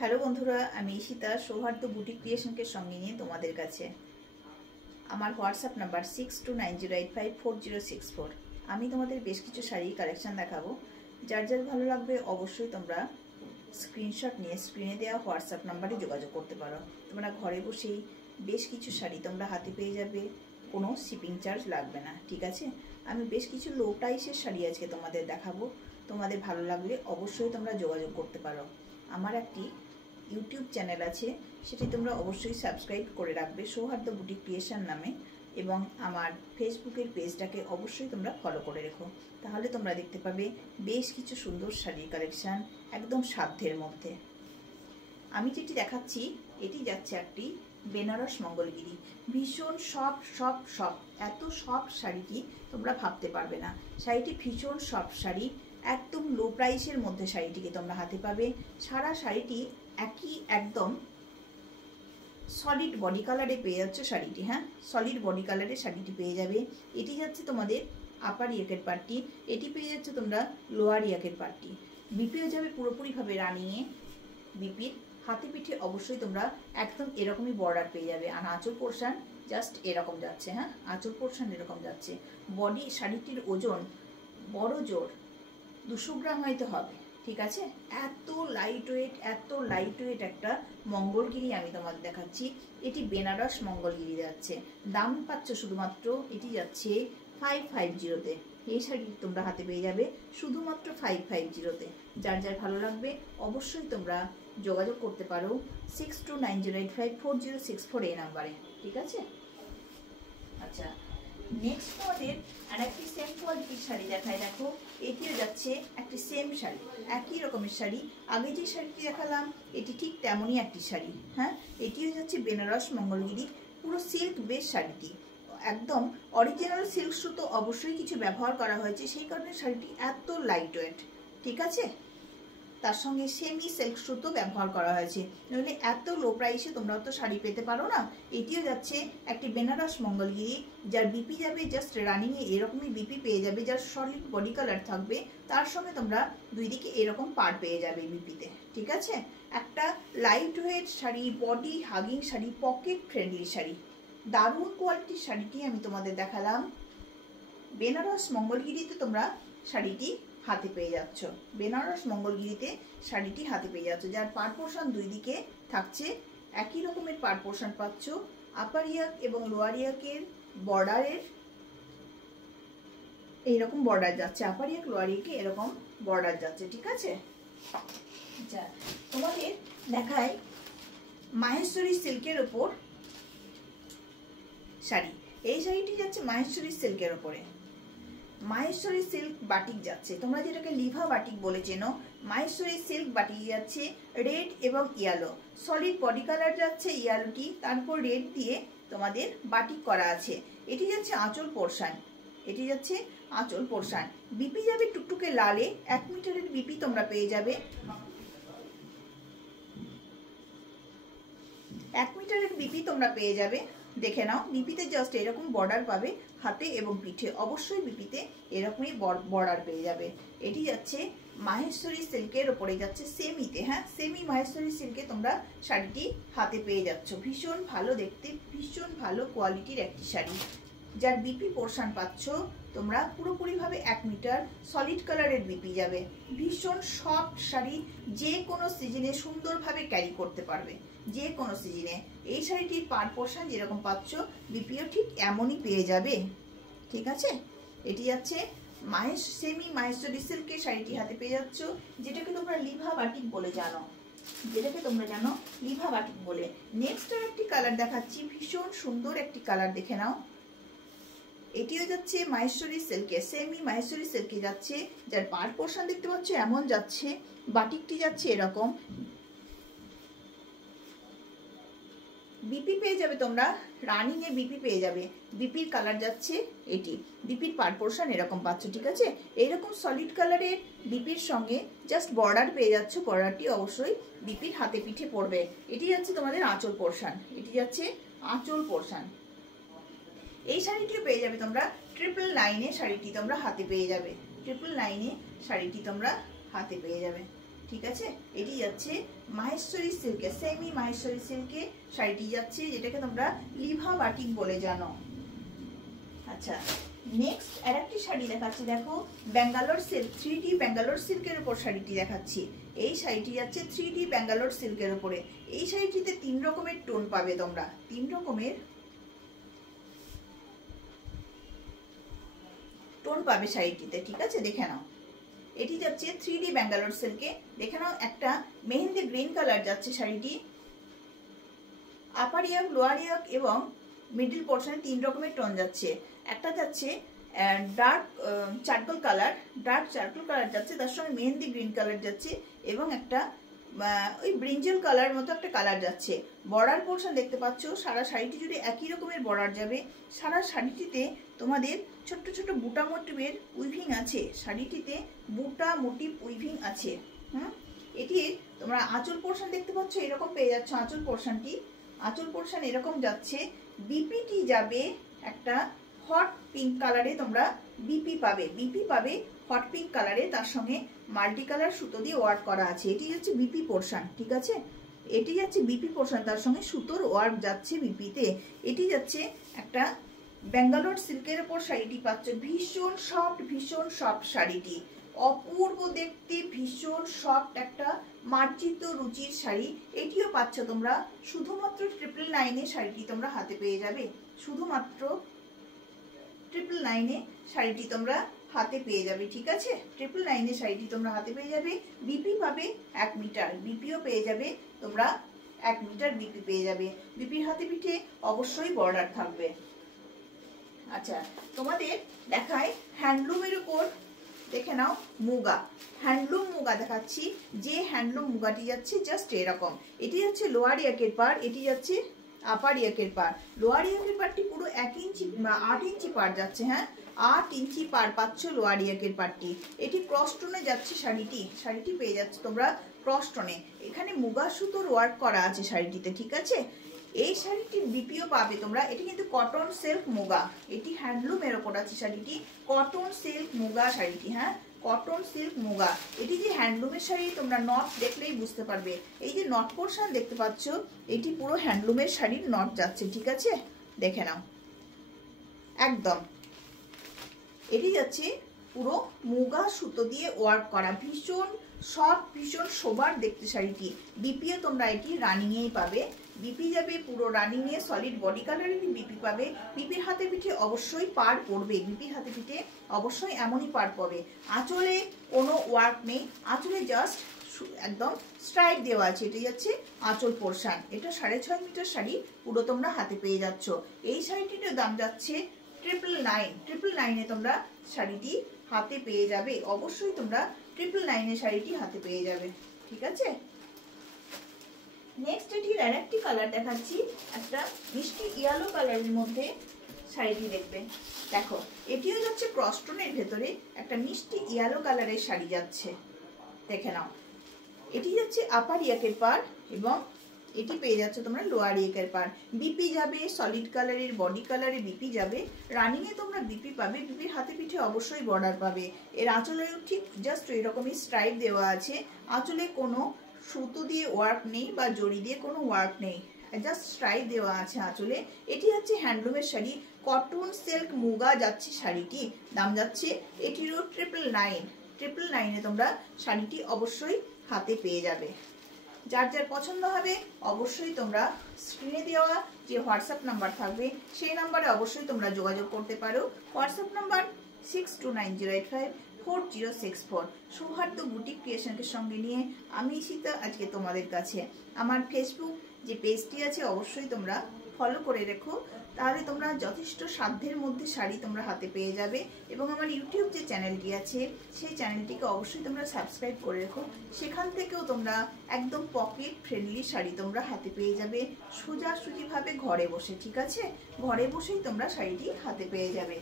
Hello বন্ধুরা, আমি ঈশিতা সৌহার্দ্য boutique ক্রিয়েশনকে সঙ্গে নিয়ে তোমাদের কাছে। আমার হোয়াটসঅ্যাপ নাম্বার 6290854064। আমি তোমাদের বেশ কিছু শাড়ি কালেকশন দেখাবো। যার যার ভালো লাগবে অবশ্যই তোমরা স্ক্রিনশট নিয়ে স্ক্রিনে দেওয়া হোয়াটসঅ্যাপ নাম্বারে যোগাযোগ করতে পারো। তোমরা ঘরে বসেই বেশ কিছু শাড়ি তোমরা হাতে পেয়ে যাবে, কোনো শিপিং চার্জ লাগবে না। ঠিক আছে, আমি বেশ কিছু লো প্রাইসের শাড়ি আজকে তোমাদের দেখাবো। তোমাদের ভালো লাগলে অবশ্যই তোমরা যোগাযোগ করতে পারো। আমার একটি ইউটিউব চ্যানেল আছে, সেটি তোমরা অবশ্যই সাবস্ক্রাইব করে রাখবে সৌহার্দ্য বুটিক ক্রিয়েশন নামে, এবং আমার ফেসবুকের পেজটাকে অবশ্যই তোমরা ফলো করে রেখো। তাহলে তোমরা দেখতে পাবে বেশ কিছু সুন্দর শাড়ির কালেকশান একদম সাধ্যের মধ্যে। আমি যেটি দেখাচ্ছি এটি যাচ্ছে একটি বেনারস মঙ্গলগিরি। ভীষণ সফট এত সফট শাড়িটি তোমরা ভাবতে পারবে না। শাড়িটি ভীষণ সফট শাড়ি, একদম লো প্রাইসের মধ্যে শাড়িটিকে তোমরা হাতে পাবে। সারা শাড়িটি একই একদম সলিড বডি কালারে পেয়ে যাচ্ছে শাড়িটি। হ্যাঁ, সলিড বডি কালারে শাড়িটি পেয়ে যাবে। এটি যাচ্ছে তোমাদের আপার ইয়াকের পার্টি, এটি পেয়ে যাচ্ছে তোমরা লোয়ার ইয়াকের পার্টি। বিপিও যাবে পুরোপুরিভাবে রানিয়ে। বিপির হাতে পিঠে অবশ্যই তোমরা একদম এরকমই বর্ডার পেয়ে যাবে। আর আঁচল পোর্শন জাস্ট এরকম যাচ্ছে। হ্যাঁ, আঁচল পোর্শন এরকম যাচ্ছে। বডি শাড়িটির ওজন বড় জোর 200 গ্রাম হয়তো হবে। ঠিক আছে, এত লাইট ওয়েট একটা মঙ্গলগিরি আমি তোমাদের দেখাচ্ছি। এটি বেনারস মঙ্গলগিরি যাচ্ছে। দাম পাচ্ছ শুধুমাত্র, এটি যাচ্ছে 550-তে। এই শাড়িটি তোমরা হাতে পেয়ে যাবে শুধুমাত্র 550-তে। যার যার ভালো লাগবে অবশ্যই তোমরা যোগাযোগ করতে পারো 6290854064 এই নাম্বারে। ঠিক আছে, আচ্ছা, নেক্সট তোমাদের আর একটি সেম কোয়ালিটির শাড়ি দেখায়। দেখো, এটিও যাচ্ছে একটি সেম শাড়ি, একই রকমের শাড়ি। আগে যে শাড়িটি দেখালাম এটি ঠিক তেমনই একটি শাড়ি। হ্যাঁ, এটিও যাচ্ছে বেনারস মঙ্গলগিরি, পুরো সিল্ক বেস শাড়িটি। একদম অরিজিনাল সিল্ক সুতো অবশ্যই কিছু ব্যবহার করা হয়েছে, সেই কারণে শাড়িটি এত লাইট ওয়েট। ঠিক আছে, তার সঙ্গে সেমি সিল্ক সুতো ব্যবহার করা হয়েছে, নইলে এত লো প্রাইসে তোমরা তো শাড়ি পেতে পারো না। এটিও যাচ্ছে একটি বেনারস মঙ্গলগিরি, যার বিপি যাবে জাস্ট রানিংয়ে এরকমই বিপি পেয়ে যাবে, যার সলিড বডি কালার থাকবে। তার সঙ্গে তোমরা দুই দিকে এরকম পাড় পেয়ে যাবে বিপিতে। ঠিক আছে, একটা light weight sari, body hugging sari, pocket friendly sari, দারুণ কোয়ালিটির শাড়িটি আমি তোমাদের দেখালাম। বেনারস মঙ্গলগিরিতে তোমরা শাড়িটি হাতে পেয়ে যাচ্ছ। বেনারস মঙ্গলগিরিতে শাড়িটি হাতে পেয়ে যাচ্ছ, যার পাড় পোর্শন দুই দিকে থাকছে একই রকমের পাড় পোর্শন পাচ্ছ। আপার ইয়াক এবং লোয়ার ইয়াকের বর্ডারের এইরকম বর্ডার যাচ্ছে, আপার ইয়াক লোয়ার ইয়াকে এরকম বর্ডার যাচ্ছে। ঠিক আছে, আচ্ছা, তোমাদের দেখায় মাহেশ্বরী সিল্কের ওপর শাড়ি। এই শাড়িটি যাচ্ছে মাহেশ্বরী সিল্কের ওপরে। মাহেশ্বরী সিল্ক বাটিক যাচ্ছে, তোমরা যেটাকে লিভা বাটিক বলে চেনো। মাহেশ্বরী সিল্ক বাটিক যাচ্ছে রেড এবং ইয়েলো, সলিড বডি কালার যাচ্ছে ইয়েলোটি, তারপর রেড দিয়ে তোমাদের বাটিক করা আছে। এটি যাচ্ছে আঁচল পোর্শন, এটি যাচ্ছে আঁচল পোর্শন। বিপি যাবে টুকটুকে লালে, 1 মিটারের বিপি তোমরা পেয়ে যাবে। 1 মিটারের বিপি তোমরা পেয়ে যাবে। দেখে নাও, বিপিতে জাস্ট এরকম বর্ডার পাবে হাতে এবং পিঠে, অবশ্যই বিপিতে এরকমই বর্ডার পেয়ে যাবে। এটি যাচ্ছে মাহেশ্বরী সিল্কের ওপরে যাচ্ছে সেমিতে। হ্যাঁ, সেমি মাহেশ্বরী সিল্কে তোমরা শাড়িটি হাতে পেয়ে যাচ্ছ। ভীষণ ভালো দেখতে, ভীষণ ভালো কোয়ালিটির একটি শাড়ি, যার বিপি পোর্শন পাচ্ছ তোমরা পুরোপুরিভাবে 1 মিটার, সলিড কালারের বিপি যাবে। ভীষণ সফট শাড়ি, যে কোনো সিজনে সুন্দরভাবে ক্যারি করতে পারবে, যে কোনো সিজনে। এই শাড়িটির পাড় পোর্শন যেরকম পাচ্ছ বিপিও ঠিক এমনই পেয়ে যাবে। ঠিক আছে, এটি যাচ্ছে সেমি মাহেশ্বরী সিল্কের শাড়িটি হাতে পেয়ে যাচ্ছ, যেটাকে তোমরা লিভা বাটিক বলে জানো, যেটাকে তোমরা জানো লিভা বাটিক বলে। নেক্সট আর একটি কালার দেখাচ্ছি, ভীষণ সুন্দর একটি কালার, দেখে নাও। এটিও যাচ্ছে মাহেশ্বরী সিল্কে, সেমি মাহেশ্বরী সিল্কে যাচ্ছে, যার পাড় পোর্শন দেখতে পাচ্ছ এমন যাচ্ছে, বাটিকটি যাচ্ছে এরকম। বিপি পেয়ে যাবে তোমরা রানিং এ, বিপি পেয়ে যাবে। বিপির কালার যাচ্ছে এটি, বিপির পাড় পোর্শন এরকম পাচ্ছ। ঠিক আছে, এইরকম সলিড কালারের বিপির সঙ্গে জাস্ট বর্ডার পেয়ে যাচ্ছ। বর্ডারটি অবশ্যই বিপির হাতে পিঠে পড়বে। এটি যাচ্ছে তোমাদের আঁচল পোর্শন, এটি যাচ্ছে আঁচল পোর্শন। এই শাড়িটিও পেয়ে যাবে তোমরা 999-এ, শাড়িটি তোমরা হাতে পেয়ে যাবে 999-এ, শাড়িটি তোমরা হাতে পেয়ে যাবে। ঠিক আছে। এটি যাচ্ছে মাহেশ্বরী সিল্কে, সেমি মাহেশ্বরী সিল্কে শাড়িটি যাচ্ছে, যেটাকে তোমরা লিভা বাটিক বলে জানো। আচ্ছা, নেক্সট আরেকটি শাড়ি দেখাচ্ছি, দেখো ব্যাঙ্গালোর সিল্ক, 3D ব্যাঙ্গালোর সিল্কের উপর শাড়িটি দেখাচ্ছি। এই শাড়িটি যাচ্ছে 3D ব্যাঙ্গালোর সিল্কের উপরে। এই শাড়িটিতে 3 রকমের টোন পাবে তোমরা, 3 রকমের টোন পাবে শাড়িটিতে, ঠিক আছে। দেখে নাও, এটি যাচ্ছে 3D ব্যাঙ্গালোর সিল্কে। দেখে নাও, একটা মেহেন্দি গ্রিন কালার যাচ্ছে শাড়িটি, আপার ইয়াক, লোয়ার ইয়াক এবং মিডল পোর্শনে 3 রকমের টোন যাচ্ছে। একটা যাচ্ছে ডার্ক চারকোল কালার, যাচ্ছে, তার সঙ্গে মেহেন্দি গ্রিন কালার যাচ্ছে এবং একটা ওই ব্রিঞ্জল কালার মতো একটা কালার যাচ্ছে। বর্ডার পোর্শন দেখতে পাচ্ছ, সারা শাড়িটি জুড়ে একই রকমের বর্ডার যাবে। সারা শাড়িটিতে তোমাদের ছোট্ট ছোট্ট বুটা মোটিভের উইভিং আছে, শাড়িটিতে বুটা মোটিভ উইভিং আছে। এটি তোমরা আঁচল পোর্শন দেখতে পাচ্ছ, এরকম পেয়ে যাচ্ছ আঁচল পোর্শনটি। আঁচল পোর্শন এরকম যাচ্ছে, বিপিটি যাবে একটা হট পিঙ্ক কালারে, তোমরা বিপি পাবে হট পিঙ্ক কালারে, তার সঙ্গে মাল্টি কালার সুতো দিয়ে ওয়ার্ক করা আছে। এটি হচ্ছে বিপি পোর্শন, ঠিক আছে। এটি যাচ্ছে বিপি পোর্শন, তার সঙ্গে সুতোর ওয়ার্ক যাচ্ছে বিপিতে। এটি যাচ্ছে একটা ব্যাঙ্গালোর সিল্কের উপর শাড়িটি পাচ্ছ, ভীষণ সফট শাড়িটি, অপূর্ব দেখতে, ভীষণ সফট একটা মার্জিত রুচির শাড়ি। এটিও পাচ্ছ তোমরা শুধুমাত্র 999 শাড়িটি তোমরা হাতে পেয়ে যাবে, শুধুমাত্র 999 শাড়িটি তোমরা হাতে পেয়ে যাবে, ঠিক আছে। 999 শাড়িটি তোমরা হাতে পেয়ে যাবে। বিপি পাবে 1 মিটার, বিপিও পেয়ে যাবে তোমরা 1 মিটার বিপি পেয়ে যাবে। বিপির হাতে পিঠে অবশ্যই বর্ডার থাকবে। আচ্ছা, তোমাদের দেখায় হ্যান্ডলুমের উপর, দেখে নাও মুগা, হ্যান্ডলুম মুগা দেখাচ্ছি। যে হ্যান্ডলুম মুগাটি যাচ্ছে জাস্ট এরকম, এটি যাচ্ছে লোয়ার ইয়াকের পার, এটি যাচ্ছে আপার ইয়াকের পার। লোয়ার ইয়াকের পারটি পুরো 1 ইঞ্চি 8 ইঞ্চি পার যাচ্ছে, হ্যাঁ 8 ইঞ্চি পার পাচ্ছ লোয়ার ইয়াকের পারটি। এটি ক্রস টোনে যাচ্ছে শাড়িটি পেয়ে যাচ্ছে তোমরা ক্রস টোনে। এখানে মুগা সুতোর ওয়ার্ক করা আছে শাড়িটিতে, ঠিক আছে। এই শাড়িটির বিপিও পাবে তোমরা। এটি কিন্তু কটন সিল্ক মুগা, এটি হ্যান্ডলুমের ওপর আছে শাড়িটি, কটন সিল্ক মুগা শাড়িটি, হ্যাঁ কটন সিল্ক মুগা। এটি যে হ্যান্ডলুমের শাড়ি, তোমরা নট দেখলেই বুঝতে পারবে। এই যে নট পোর্শন দেখতে পাচ্ছ, এটি পুরো হ্যান্ডলুমের শাড়ির নট যাচ্ছে, ঠিক আছে। দেখে নাও, একদম এটি যাচ্ছে পুরো মুগা সুতো দিয়ে ওয়ার্ক করা, ভীষণ সফট, ভীষণ সোবার দেখতে শাড়িটি। বিপিও তোমরা এটি রানিংয়েই পাবে, বিপি যাবে পুরো রানিংয়ে, সলিড বডি কালারের বিপি পাবে। বিপির হাতে পিঠে অবশ্যই পার পড়বে, বিপির হাতে পিঠে অবশ্যই এমনই পার পাবে। আঁচলে কোনো ওয়ার্ক নেই, আঁচলে জাস্ট একদম স্ট্রাইপ দেওয়া আছে। এটি যাচ্ছে আঁচল পোর্শন। এটা 6.5 মিটার শাড়ি পুরো তোমরা হাতে পেয়ে যাচ্ছ। এই শাড়িটির দাম যাচ্ছে 999 তোমরা শাড়িটি হাতে পেয়ে যাবে, অবশ্যই তোমরা 999 শাড়িটি হাতে পেয়ে যাবে, ঠিক আছে। নেক্সট এটির আরেকটি কালার দেখাচ্ছি, একটা মিষ্টি ইয়েলো কালারের মধ্যে শাড়িটি দেখবে। দেখো, এটিও যাচ্ছে ক্রস টোনের ভেতরে একটা মিষ্টি ইয়েলো কালারের শাড়ি যাচ্ছে, দেখে নাও। এটি যাচ্ছে আপার ইয়াকের পার এবং এটি পেয়ে যাচ্ছে তোমরা লোয়ার ইয়াকের পার। বিপি যাবে সলিড কালারের, বডি কালারে বিপি যাবে, রানিংয়ে তোমরা বিপি পাবে। বিপির হাতে পিঠে অবশ্যই বর্ডার পাবে। এর আঁচলেও ঠিক জাস্ট এরকমই স্ট্রাইপ দেওয়া আছে, আঁচলে কোনো সুতো দিয়ে ওয়ার্ক নেই বা জড়ি দিয়ে কোনো ওয়ার্ক নেই, জাস্ট স্ট্রাইপ দেওয়া আছে আঁচলে। এটি হচ্ছে হ্যান্ডলুমের শাড়ি, কটন সিল্ক মুগা যাচ্ছে শাড়িটি, দাম যাচ্ছে এটিরও 999 তোমরা শাড়িটি অবশ্যই হাতে পেয়ে যাবে। যার যার পছন্দ হবে অবশ্যই তোমরা স্ক্রিনে দেওয়া যে হোয়াটসঅ্যাপ নাম্বার থাকবে সেই নাম্বারে অবশ্যই তোমরা যোগাযোগ করতে পারো। WhatsApp number 6290854064। সৌহার্দ্য বুটিক ক্রিয়েশনকে সঙ্গে নিয়ে আমি সীতা আজকে তোমাদের কাছে। আমার ফেসবুক যে পেজটি আছে অবশ্যই তোমরা ফলো করে রেখো, তাহলে তোমরা যথেষ্ট সাধ্যের মধ্যে শাড়ি তোমরা হাতে পেয়ে যাবে। এবং আমার ইউটিউব যে চ্যানেলটি আছে সেই চ্যানেলটিকে অবশ্যই তোমরা সাবস্ক্রাইব করে রেখো, সেখান থেকেও তোমরা একদম পকেট ফ্রেন্ডলি শাড়ি তোমরা হাতে পেয়ে যাবে সোজাসুজিভাবে ঘরে বসে, ঠিক আছে। ঘরে বসেই তোমরা শাড়িটি হাতে পেয়ে যাবে।